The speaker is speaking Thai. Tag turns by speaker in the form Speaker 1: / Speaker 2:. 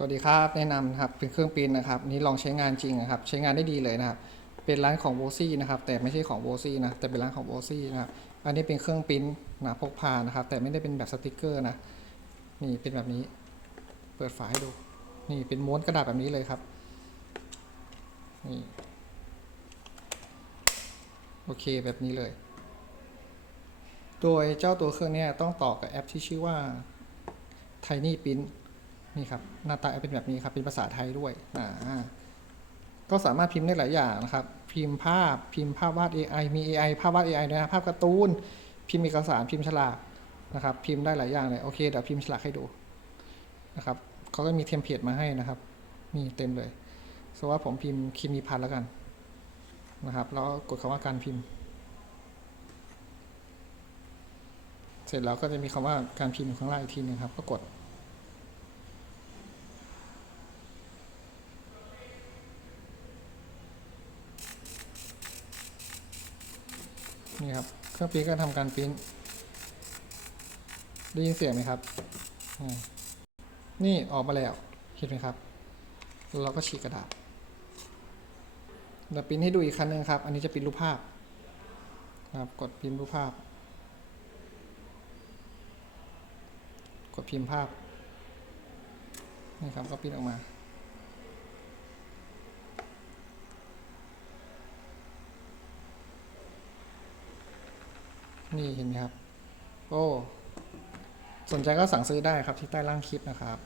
Speaker 1: สวัสดีครับ แนะนำนะครับเป็นเครื่องปรินนะครับนี่ลองใช้งานจริงนะครับ ใช้งานได้ดีเลยนะครับ เป็นร้านของโบซี่นะครับ แต่ไม่ใช่ของโบซี่นะแต่เป็นร้านของโบซี่นะครับอันนี้เป็นเครื่องปรินนะพกพานะครับ แต่ไม่ได้เป็นแบบสติกเกอร์นะนี่เป็นแบบนี้ เปิดฝาให้ดู นี่เป็นม้วนกระดาษแบบนี้เลยครับนี่โอเคแบบนี้เลย โดยเจ้าตัวเครื่องนี้ต้องต่อกับแอปที่ชื่อว่า Tiny Print นี่ครับหน้าตาเป็นแบบนี้ครับเป็นภาษาไทยด้วยอ่าก็สามารถพิมพ์ได้หลายอย่างนะครับ พิมพ์ภาพพิมพ์ภาพวาด AI มี AI ภาพวาด AI ด้วยนะภาพการ์ตูนพิมพ์เอกสารพิมพ์ฉลากนะครับ พิมพ์ได้หลายอย่างเลยโอเคเดี๋ยวพิมพ์ฉลากให้ดูนะครับเขาก็มีเทมเพลตมาให้นะครับมีเต็มเลยสมมติว่าผมพิมพ์คิมีพันแล้วกันนะครับ แล้วกดคำว่าการพิมพ์ เสร็จแล้วก็จะมีคำว่าการพิมพ์อยู่ข้างล่างอีกทีหนึงครับ ก็กด นี่ครับ เครื่องปริ้นก็ทำการปริ้นได้ยินเสียงไหมครับ นี่ออกมาแล้วเห็นไหมครับ เราก็ฉีกกระดาษเดี๋ยวปริ้นให้ดูอีกครั้งหนึ่งครับ อันนี้จะปริ้นรูปภาพนะครับกดพิมพ์รูปภาพ กดพิมพ์ภาพนี่ครับก็ปริ้นออกมา นี่เห็นไหมครับ โอ้ สนใจก็สั่งซื้อได้ครับที่ใต้ล่างคลิปนะครับ